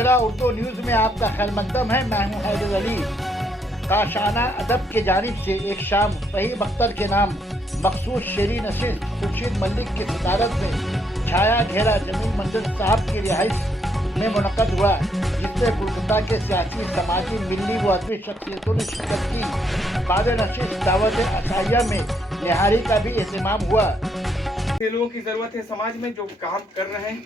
सगड़ा Urdu news में आपका खैर मकदम है। मैं हूँ हैदर अली। काशाना अदब के जानिब से एक शाम फहीम अख्तर के नाम मखसूस शेरी नशीर खुर्शीद मलिक की सदारत में छाया घेरा जमील मंजर साहब की रिहाइश में मुनक़द हुआ, जिससे कोलकाता के सियासी, समाजी, मिली व अदबी शख्सियतों ने शिरकत की। बाद नशीर दावत अताया में निहारी का भी एहतमाम हुआ। लोगों की ज़रूरत है समाज में जो काम कर रहे हैं,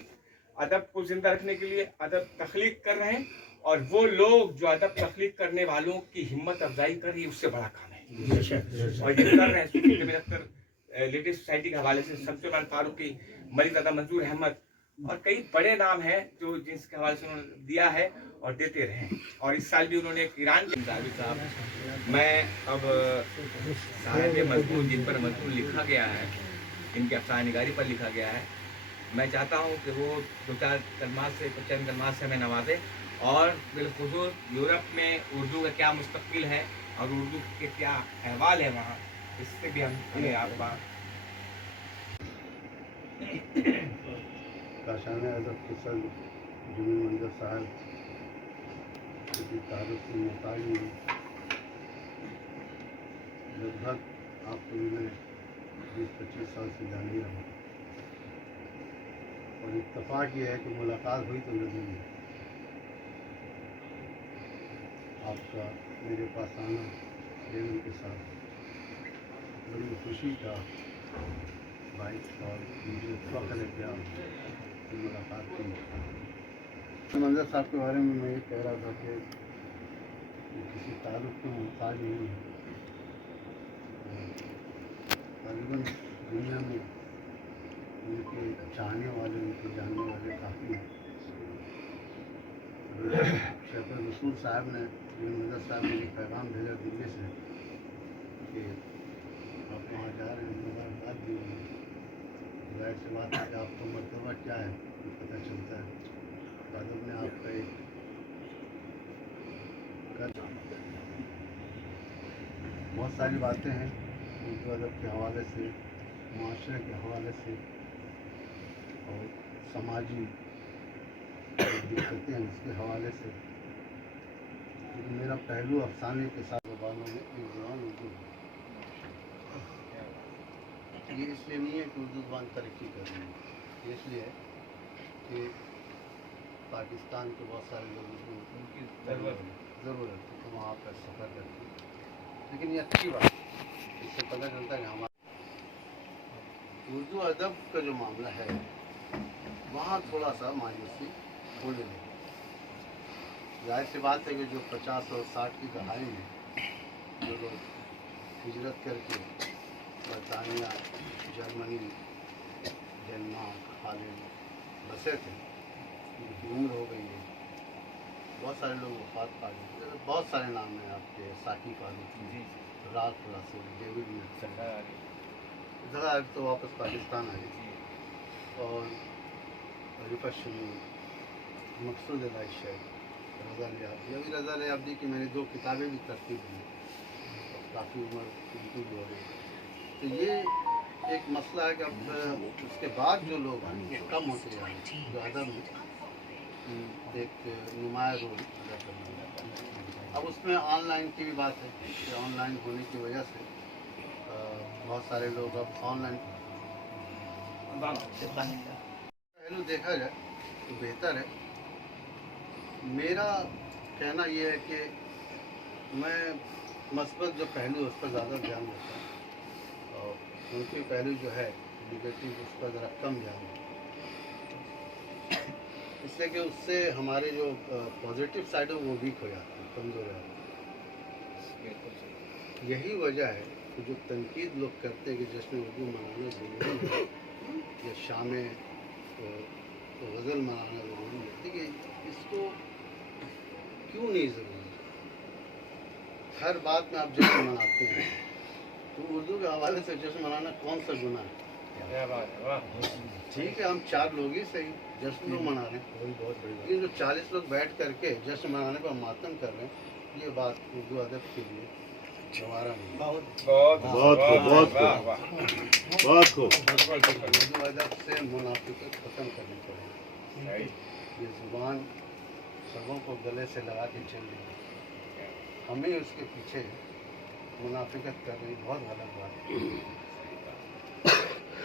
अदब को जिंदा रखने के लिए अदब तख्लीक कर रहे हैं, और वो लोग जो अदब तख्लीक करने वालों की हिम्मत अफजाई कर रही है, उससे बड़ा काम है। और ये कर रहे हैं सूफी जमील अख्तर लेडीज सोसाइटी के हवाले से, शम्सुल फारूकी, मलिक दादा मंजूर अहमद और कई बड़े नाम हैं जो जिसके हवाले से उन्होंने दिया है और देते रहे। और इस साल भी उन्होंने ईरान के साहब, मैं अब साहिब मजमून जिन पर मजमून लिखा गया है, इनके अफ़सानिगारी पर लिखा गया है, मैं चाहता हूँ कि वो दो चार कलमात से, कुछ चंद कलमात से हमें नवाजे। और बिलखुसूस यूरोप में उर्दू का क्या मुस्तक़बिल है और उर्दू के क्या अहवाल है वहाँ, इससे भी हमें आपका काशाना अदब के सर जमील मंजर साहब की तारुफ से मोहताज हूँ। लगभग आपको मैं 20-25 साल से जान ही रहा हूँ, और इत्तफाक ये है कि मुलाकात हुई तो नजर में आपका मेरे पास आना प्रेम के साथ बड़ी खुशी का बाइक, और मुझे फख्र है क्या मुलाकात की। मंजर साहब के बारे में मैं ये कह रहा था कि किसी ताल्लुक़ के मोहताज नहीं है। तकरीबन दुनिया में उनके चाहने वाले, उनके जानने वाले काफ़ी हैं। शेख रसूल साहब ने, मंजर साहब ने एक पैगाम भेजा दिल्ली से कि आप वहाँ जा रहे हैं, मुबारकबाद दी। जाहिर सी बात है कि आपका मर्तबा क्या है पता चलता है। अदब में आपका एक बहुत सारी बातें हैं उर्दू अदब के हवाले से, माशरे के हवाले से, और समाजी दिक्कतें हैं उसके हवाले से। लेकिन मेरा पहलू अफसाने के साथ ज़बानों में एक ज़बान उर्दू है। ये इसलिए नहीं है कि उर्दू ज़बान तरक्की कर रही है, ये इसलिए है कि पाकिस्तान के बहुत सारे लोग उनकी ज़रूरत है तो वहाँ पर सफ़र करते हैं। लेकिन ये अच्छी बात है, इससे पता चलता है कि हमारा उर्दू अदब का जो मामला है वहाँ थोड़ा सा मायूसी होने लगी। जाहिर सी बात है कि जो 50 और 60 की दहाई में जो लोग हिजरत करके बरतानिया, जर्मनी, डेनमार्क, हालैंड बसे थे, उनकी उम्र हो गई है, बहुत सारे लोग वफात पा गए। बहुत सारे नाम हैं आपके, साकी फारूकी, रात रासिल, डेविड मिर्जा, तो वापस पाकिस्तान आ गई। और रिफत शमीम, मकसूद अलाई शेख, रज़ा लियाबदी। अभी रज़ा लियाबदी की मैंने 2 किताबें भी तरतीब दी, काफ़ी उम्र उनकी भी हो गई। तो ये एक मसला है कि अब उसके बाद जो लोग हैं वो कम होते जा रहे हैं, जो अदब में एक नुमाया रोल अदा करना जाता है। अब उसमें ऑनलाइन की भी बात है कि ऑनलाइन होने की वजह से बहुत सारे लोग अब ऑनलाइन पहलू देखा जाए तो बेहतर है। मेरा कहना यह है कि मैं मस्बत जो पहलू है उस पर ज़्यादा ध्यान देता हूँ, और उनके पहलू जो है निगेटिव उस पर ज़रा कम ध्यान देता हूँ, इसलिए कि उससे हमारे जो पॉजिटिव साइड है वो वीक हो जाती है, कमज़ोर हो जाती है। यही वजह है कि जो तनकीद लोग करते हैं कि जश्न उर्दू मनाना ज़रूरी है या शाम तो गज़ल मनाना ज़रूरी है, देखिए इसको क्यों नहीं ज़रूरी? हर बात में आप जश्न मनाते हैं, तो उर्दू के हवाले से जश्न मनाना कौन सा गुनाह है? ठीक है, हम 4 लोग ही सही जश्न तो मना रहे हैं, बहुत बड़ी बात। ये जो 40 लोग बैठ करके जश्न मनाने पर मातम कर रहे हैं, ये बात उर्दू अदब के लिए गवारा नहीं। उर्दू अदब से मुनाफिकत ख़त्म करनी चाहिए। ये ज़ुबान सबों को गले से लगा के चल रही है, हम ही उसके पीछे मुनाफिकत कर रही, बहुत गलत बात है।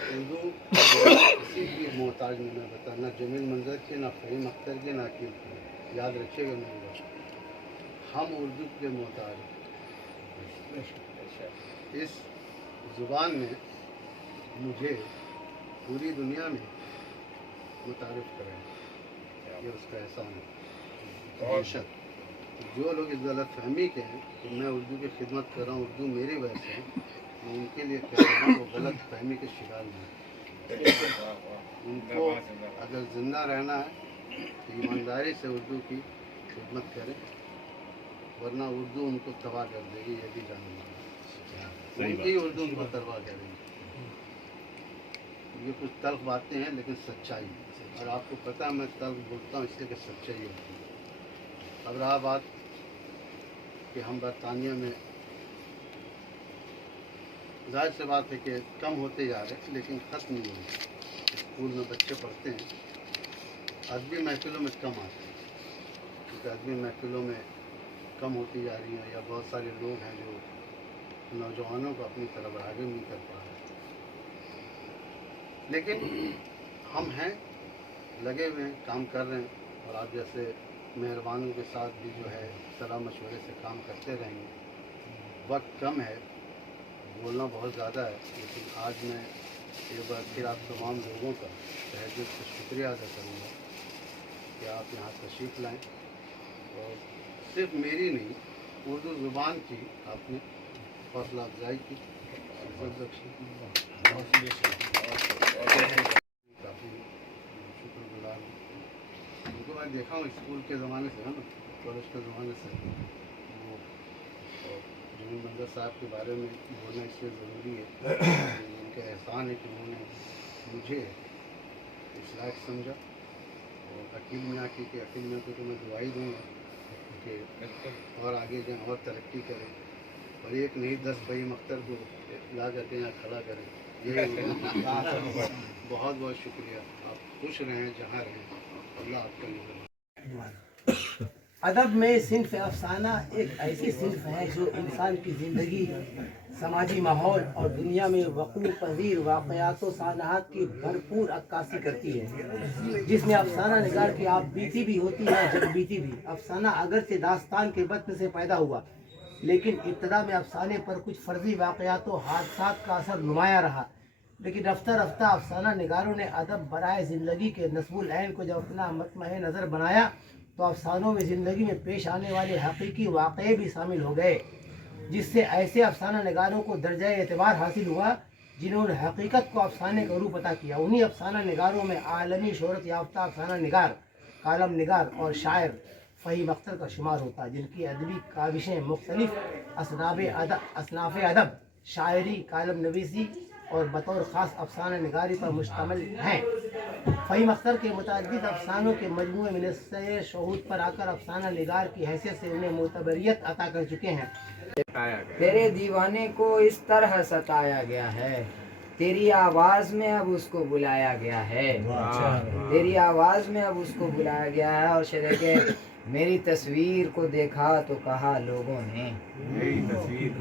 उर्दू किसी की मोहताज नहीं, मैं बता, ना जमील मंजर की, ना फ़हीम अख्तर की, ना अकील की, याद रखिएगा मेरी बात, हम उर्दू के मोहताज हैं। इस ज़ुबान ने मुझे पूरी दुनिया में मुतारिफ़ करें, ये उसका एहसान है। बेशक जो लोग इस गलत फहमी के हैं कि मैं उर्दू की खिदमत कर रहा हूँ, उर्दू मेरी वजह से है, मैं उनके लिए कह रहा हूँ वो गलत फहमी के शिकार नहीं। उनको अगर ज़िंदा रहना है तो ईमानदारी से उर्दू की खिदमत करें, वरना उर्दू उनको तबाह कर देगी, ये भी जानना। उनकी उर्दू उनको तबाह करेगी। ये कुछ तल्ख बातें हैं लेकिन सच्चाई है, और आपको पता है मैं तल्ख बोलता हूँ इसलिए कि सच्चाई होती है। अब रहा बात कि हम बरतानिया में, जाहिर सी बात है कि कम होते जा रहे हैं लेकिन ख़त्म नहीं हुए। स्कूल में बच्चे पढ़ते हैं, अदबी महफिलों में कम आते हैं, क्योंकि अदबी महफिलों में कम होती जा रही हैं, या बहुत सारे लोग हैं जो नौजवानों को अपनी तरफ आगे नहीं कर पा रहे। लेकिन हम हैं, लगे हुए हैं, काम कर रहे हैं, और आप जैसे मेहरबानों के साथ भी जो है सलाह मशवरे से काम करते रहेंगे। वक्त कम है, बोलना बहुत ज़्यादा है, लेकिन आज मैं एक बार फिर आप तमाम लोगों का तहे दिल से शुक्रिया अदा करूँगा कि आप यहाँ तशरीफ़ लाएँ, और सिर्फ मेरी नहीं, उर्दू ज़ुबान की आपने हौसला अफजाई की, काफ़ी शुक्रगुजार हूँ। उनको मैं देखा हूँ स्कूल के ज़माने से, है ना, कॉलेज के ज़माने से, वो जमील मंजर साहब के बारे में बोलना इसलिए ज़रूरी है, उनका एहसान है कि उन्होंने मुझे इस लायक समझा। और अकील मियाँ की, कि अकील मियाँ को तो मैं दुआई दूँगा कि और आगे जाएँ और तरक्की करें, और एक नहीं 10 फ़हीम अख्तर को ला करके यहाँ खड़ा करें। ये बहुत बहुत शुक्रिया। आप खुश रहें जहाँ रहें, अल्लाह आपका निगरान। अदब में सिन्फ अफसाना एक ऐसी सिन्फ है जो इंसान की ज़िंदगी, समाजी माहौल और दुनिया में वक़ूअ पज़ीर वाक़यात व सानहात की भरपूर अक्कासी करती है, जिसमें अफसाना निगार की आप बीती भी होती है, जब बीती भी। अफसाना अगरचे दास्तान के बत्न से पैदा हुआ, लेकिन इब्तदा में अफसाने पर कुछ फ़र्ज़ी वाक़यात व हादसात का असर नुमाया रहा। लेकिन रफ्ता रफ्ता अफसाना निगारों ने अदब बराए ज़िंदगी के नस्बुल ऐन को जब अपना मतमह नज़र बनाया, तो अफसानों में ज़िंदगी में पेश आने वाले हकीकी वाक़े भी शामिल हो गए, जिससे ऐसे अफसाना निगारों को दर्जा एतबार हासिल हुआ जिन्होंने हकीकत को अफसाने का रूप अता किया। उन्हीं अफसाना निगारों में आलमी शोहरत याफ्ता अफसाना निगार, कालम निगार और शायर फ़हीम अख्तर का शुमार होता है, जिनकी अदबी काविशें मुख्तलिफ असनाफ़ अदब, शायरी, कालम नवीसी और बतौर ख़ास अफसाना निगारी पर मुश्तमिल हैं। फ़हीम अख्तर के मुतअद्दिद अफसानों के मजमूए में सैर शहूद पर आकर अफसाना निगार की हैसियत से उन्हें मोतबरियत अता कर चुके हैं। तेरे दीवाने को इस तरह सताया गया है, तेरी आवाज़ में अब उसको बुलाया गया है, तेरी आवाज़ में अब उसको बुलाया गया है। और शेर के मेरी तस्वीर को देखा तो कहा लोगों ने,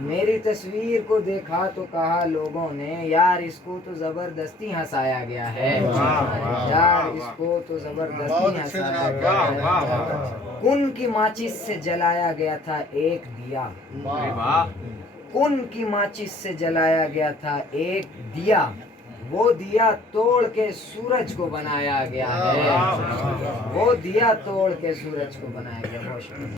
मेरी तस्वीर को देखा तो कहा लोगों ने, यार इसको तो ज़बरदस्ती हंसाया गया है, यार इसको तो ज़बरदस्ती हंसाया गया है। कुन की माचिस से जलाया गया था एक दिया, कुन की माचिस से जलाया गया था एक दिया, वो दिया तोड़ के सूरज को बनाया गया है, वो दिया तोड़ के सूरज को बनाया गया। बहुत शुक्रिया।